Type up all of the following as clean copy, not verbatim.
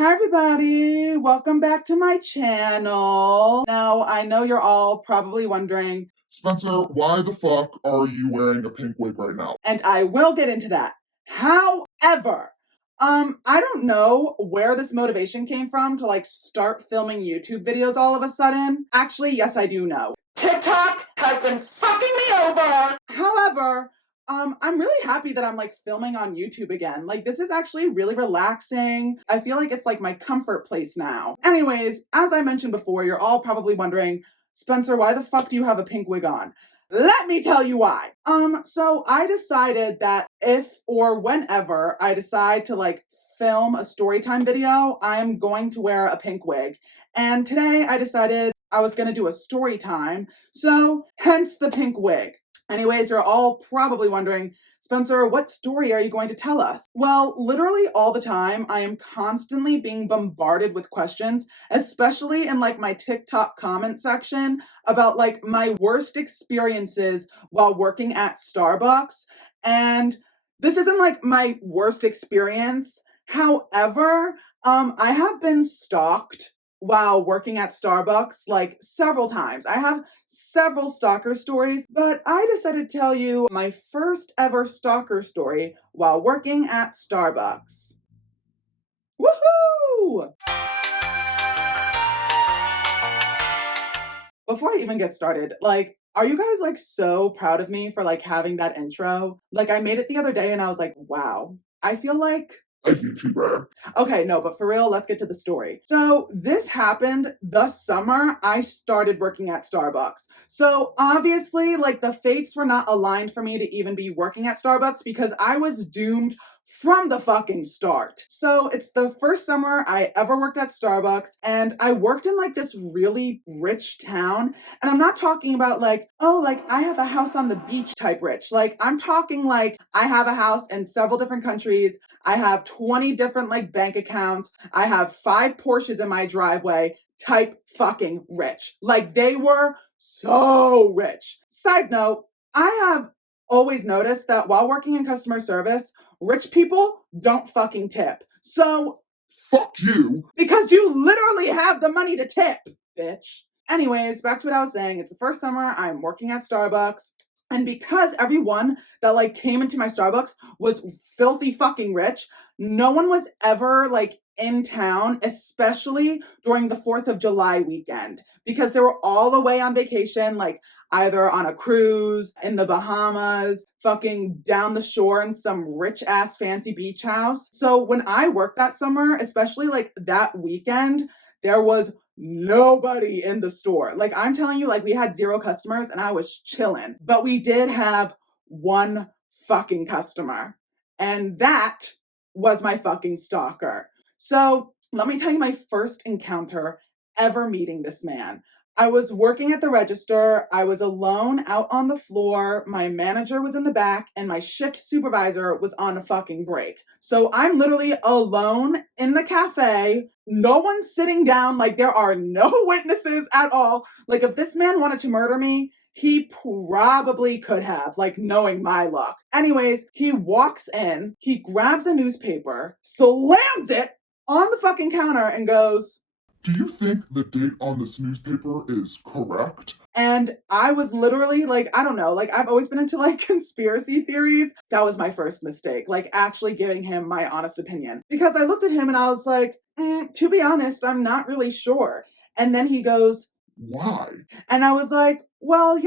Hi everybody, welcome back to my channel. Now, I know you're all probably wondering, Spencer, why the fuck are you wearing a pink wig right now? and I will get into that. However, I don't know where this motivation came from to start filming YouTube videos all of a sudden. Actually, yes, I do know. TikTok has been fucking me over. However, I'm really happy that I'm filming on YouTube again. This is actually really relaxing. I feel like it's my comfort place now. Anyways, as I mentioned before, you're all probably wondering, Spencer, why the fuck do you have a pink wig on? Let me tell you why. So I decided that if or whenever I decide to film a storytime video, I'm going to wear a pink wig. And today I decided I was gonna do a story time, so hence the pink wig. Anyways, you're all probably wondering, Spencer, what story are you going to tell us? Well, literally all the time, I am constantly being bombarded with questions, especially in my TikTok comment section about my worst experiences while working at Starbucks. And this isn't my worst experience. However, I have been stalked while working at Starbucks several times. I have several stalker stories, but I decided to tell you my first ever stalker story while working at Starbucks. Woohoo! Before I even get started, are you guys so proud of me for having that intro? I made it the other day and I was like, wow, I feel like A YouTuber. okay, no, but for real, let's get to the story. So this happened the summer I started working at Starbucks. So obviously, the fates were not aligned for me to even be working at Starbucks because I was doomed from the fucking start. So it's the first summer I ever worked at Starbucks, and I worked in this really rich town. And I'm not talking about oh, I have a house on the beach type rich. I'm talking I have a house in several different countries. I have 20 different bank accounts. I have 5 Porsches in my driveway type fucking rich. They were so rich. Side note, I have always noticed that while working in customer service, rich people don't fucking tip. So, Fuck you. because you literally have the money to tip, bitch. Anyways, back to what I was saying. It's the first summer I'm working at Starbucks. And because everyone that came into my Starbucks was filthy fucking rich, no one was ever in town, especially during the 4th of July weekend, because they were all away on vacation, either on a cruise in the Bahamas, fucking down the shore in some rich ass fancy beach house. So when I worked that summer, especially that weekend, there was nobody in the store. I'm telling you, we had 0 customers and I was chilling. But we did have one fucking customer. And that was my fucking stalker. So let me tell you my first encounter ever meeting this man. I was working at the register. I was alone out on the floor. My manager was in the back and my shift supervisor was on a fucking break. So I'm literally alone in the cafe. No one's sitting down. There are no witnesses at all. If this man wanted to murder me, he probably could have, knowing my luck. Anyways, he walks in, he grabs a newspaper, slams it on the fucking counter and goes, Do you think the date on this newspaper is correct? and I was literally I don't know, I've always been into conspiracy theories. That was my first mistake, actually giving him my honest opinion. Because I looked at him and I was like, to be honest, I'm not really sure. And then he goes, Why? and I was like, well,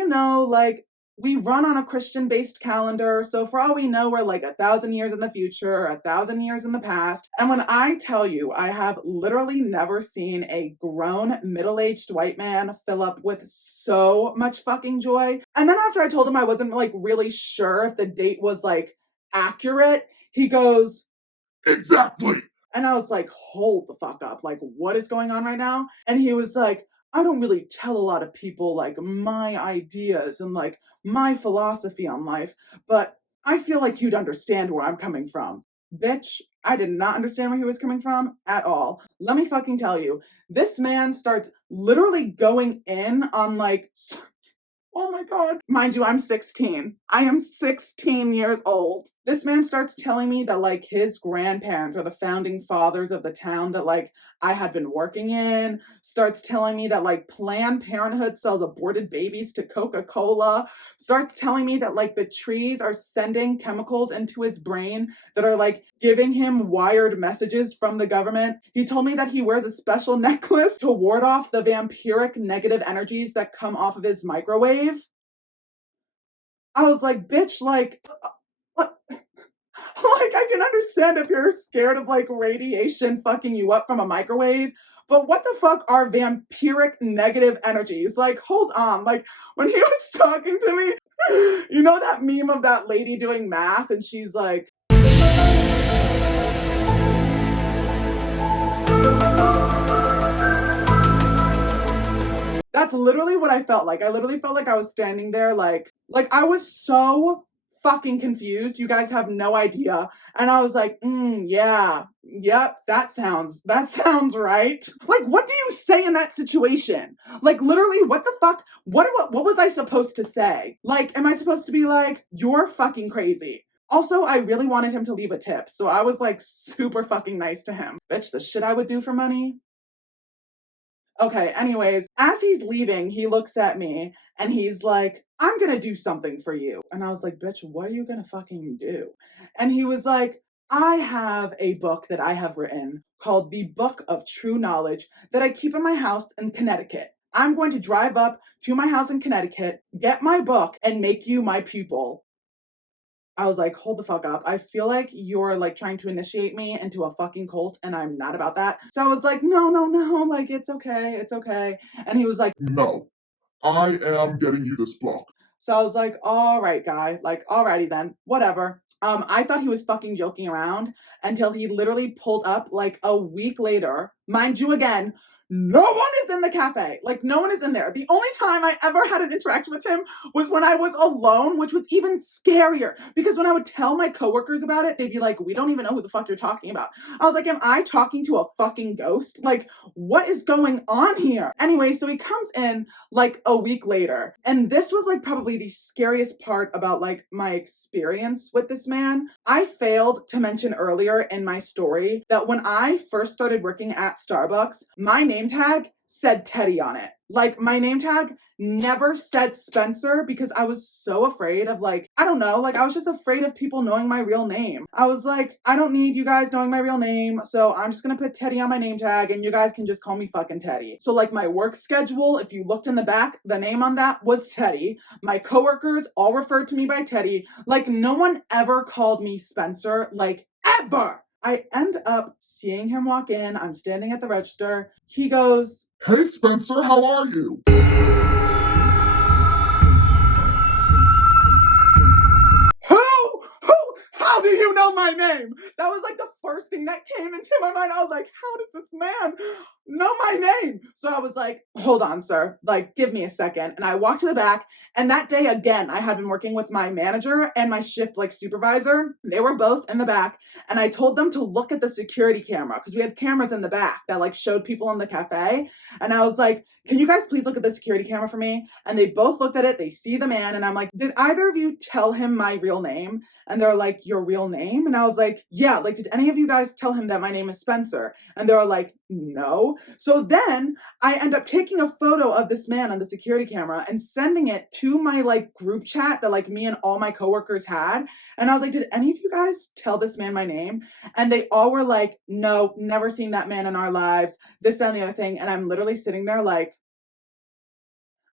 we run on a Christian based calendar. So for all we know, we're 1,000 years in the future, or 1,000 years in the past. And when I tell you, I have literally never seen a grown middle aged white man fill up with so much fucking joy. And then after I told him I wasn't really sure if the date was accurate, he goes, Exactly. and I was like, hold the fuck up. What is going on right now? And he was like, I don't really tell a lot of people my ideas and my philosophy on life, but I feel like you'd understand where I'm coming from. Bitch, I did not understand where he was coming from at all. Let me fucking tell you, this man starts literally going in on Oh my God. Mind you, I'm 16. I am 16 years old. This man starts telling me that like his grandparents are the founding fathers of the town that like I had been working in. Starts telling me that like Planned Parenthood sells aborted babies to Coca-Cola. Starts telling me that like the trees are sending chemicals into his brain that are like giving him wired messages from the government. He told me that he wears a special necklace to ward off the vampiric negative energies that come off of his microwave. I was like, bitch, like, what? Like, I can understand if you're scared of like radiation fucking you up from a microwave, but what the fuck are vampiric negative energies? Like, hold on. Like, when he was talking to me, you know that meme of that lady doing math and she's like, that's literally what I felt like. I literally felt like I was standing there like I was so fucking confused. You guys have no idea. And I was like, yeah, yep, that sounds right. Like, what do you say in that situation? Like, literally, what the fuck? What was I supposed to say? Like, am I supposed to be like, you're fucking crazy? Also, I really wanted him to leave a tip, so I was like super fucking nice to him. Bitch, the shit I would do for money. Okay, anyways, as he's leaving, he looks at me and he's like, I'm gonna do something for you. And I was like, bitch, what are you gonna fucking do? And he was like, I have a book that I have written called The Book of True Knowledge that I keep in my house in Connecticut. I'm going to drive up to my house in Connecticut, get my book, and make you my pupil. I was like, hold the fuck up. I feel like you're like trying to initiate me into a fucking cult and I'm not about that. So I was like, no, no, no, like it's okay, it's okay. And he was like, No, I am getting you this book. so I was like, all right, guy, like, alrighty then, whatever. I thought he was fucking joking around until he literally pulled up like a week later. Mind you, again, no one is in the cafe. Like, no one is in there. The only time I ever had an interaction with him was when I was alone, which was even scarier because when I would tell my coworkers about it, they'd be like, we don't even know who the fuck you're talking about. I was like, am I talking to a fucking ghost? Like, what is going on here? Anyway, so he comes in like a week later. And this was like probably the scariest part about like my experience with this man. I failed to mention earlier in my story that when I first started working at Starbucks, my name tag said Teddy on it. Like my name tag never said Spencer because I was so afraid of like, I don't know, like I was just afraid of people knowing my real name. I was like, I don't need you guys knowing my real name, so I'm just gonna put Teddy on my name tag and you guys can just call me fucking Teddy. So like my work schedule, if you looked in the back, the name on that was Teddy. My coworkers all referred to me by Teddy. Like no one ever called me Spencer, like ever. I end up seeing him walk in. I'm standing at the register. He goes, Hey Spencer, how are you? Who? How do you know my name? That was like the first thing that came into my mind. I was like, how does this man know my name? So I was like, hold on, sir. Like, give me a second. And I walked to the back. And that day, again, I had been working with my manager and my shift like supervisor. They were both in the back. And I told them to look at the security camera because we had cameras in the back that like showed people in the cafe. And I was like, can you guys please look at the security camera for me? And they both looked at it. They see the man. And I'm like, did either of you tell him my real name? And they're like, your real name? And I was like, yeah, like, did any of you guys tell him that my name is Spencer? And they're like, no. So then I end up taking a photo of this man on the security camera and sending it to my like group chat that like me and all my coworkers had. And I was like, did any of you guys tell this man my name? And they all were like, no, never seen that man in our lives, this and the other thing. And I'm literally sitting there like,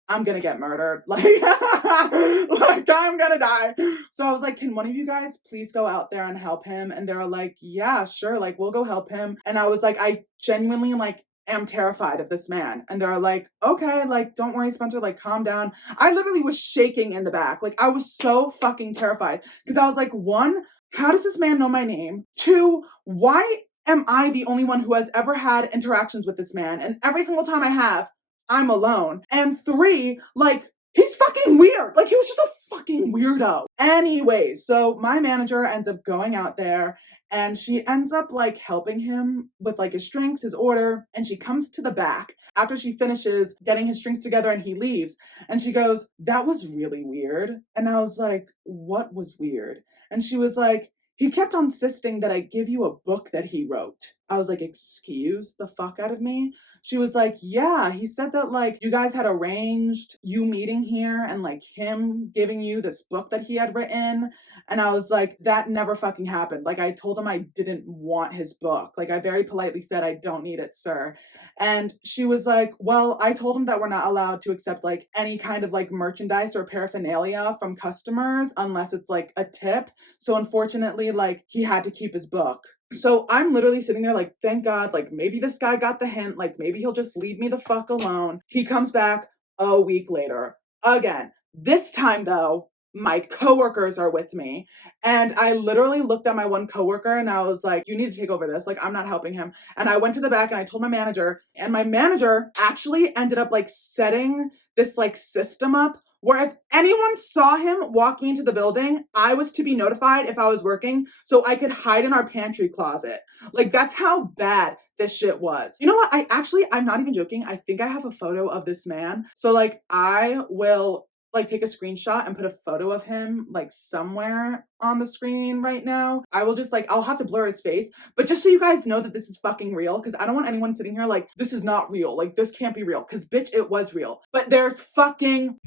I'm gonna get murdered. Like, like I'm gonna die. So I was like, can one of you guys please go out there and help him? And they're like, yeah, sure. Like, we'll go help him. And I was like, I genuinely like am terrified of this man. And they're like, okay, like, don't worry, Spencer, like, calm down. I literally was shaking in the back. Like, I was so fucking terrified because I was like, one, how does this man know my name? Two, why am I the only one who has ever had interactions with this man? And every single time I have, I'm alone. And three, like, he's fucking weird. Like, he was just a fucking weirdo. Anyways, so my manager ends up going out there and she ends up like helping him with like his drinks, his order, and she comes to the back after she finishes getting his drinks together and he leaves, and she goes, "That was really weird." And I was like, "What was weird?" And she was like, "He kept on insisting that I give you a book that he wrote." I was like, "Excuse the fuck out of me?" She was like, "Yeah, he said that like you guys had arranged you meeting here and like him giving you this book that he had written." And I was like, "That never fucking happened. Like I told him I didn't want his book. Like I very politely said, I don't need it, sir." And she was like, "Well, I told him that we're not allowed to accept like any kind of like merchandise or paraphernalia from customers unless it's like a tip. So unfortunately, like he had to keep his book." So I'm literally sitting there like, thank God, like maybe this guy got the hint, like maybe he'll just leave me the fuck alone. He comes back a week later again. This time though, my coworkers are with me. And I literally looked at my one coworker and I was like, "You need to take over this. Like, I'm not helping him." And I went to the back and I told my manager, and my manager actually ended up like setting this like system up where if anyone saw him walking into the building, I was to be notified if I was working so I could hide in our pantry closet. Like, that's how bad this shit was. You know what? I'm not even joking. I think I have a photo of this man. So, like, I will like take a screenshot and put a photo of him like somewhere on the screen right now. I will just like, I'll have to blur his face, but just so you guys know that this is fucking real, because I don't want anyone sitting here like, this is not real. Like, this can't be real, because bitch, it was real. But there's fucking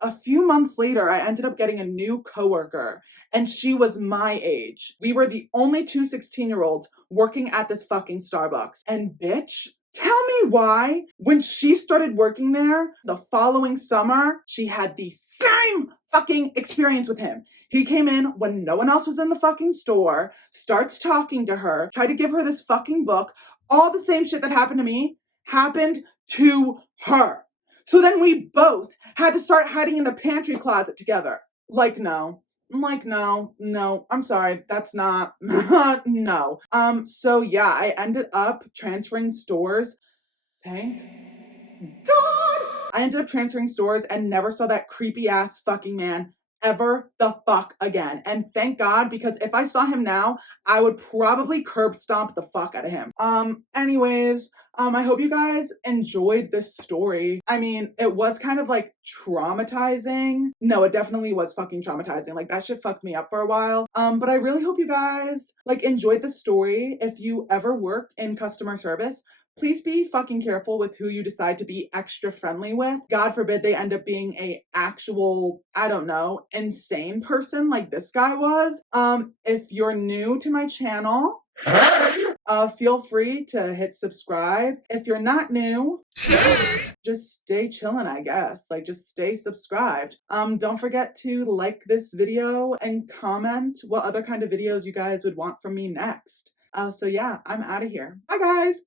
a few months later, I ended up getting a new coworker, and she was my age. We were the only two 16-year-olds working at this fucking Starbucks. And bitch, tell me why, when she started working there the following summer, she had the same fucking experience with him. He came in when no one else was in the fucking store, starts talking to her, tried to give her this fucking book. All the same shit that happened to me happened to her. So then we both had to start hiding in the pantry closet together. Like, no. Like, no, I'm sorry, that's not, no. So yeah, I ended up transferring stores. Thank God! I ended up transferring stores and never saw that creepy ass fucking man ever the fuck again. And thank God, because if I saw him now, I would probably curb stomp the fuck out of him. Anyways, I hope you guys enjoyed this story. I mean, it was kind of like traumatizing. No, it definitely was fucking traumatizing. Like that shit fucked me up for a while. But I really hope you guys like enjoyed the story. If you ever work in customer service, please be fucking careful with who you decide to be extra friendly with. God forbid they end up being a actual, I don't know, insane person like this guy was. If you're new to my channel, feel free to hit subscribe. If you're not new, just stay chilling, I guess. Like, just stay subscribed. Don't forget to like this video and comment what other kind of videos you guys would want from me next. So yeah, I'm out of here. Bye guys!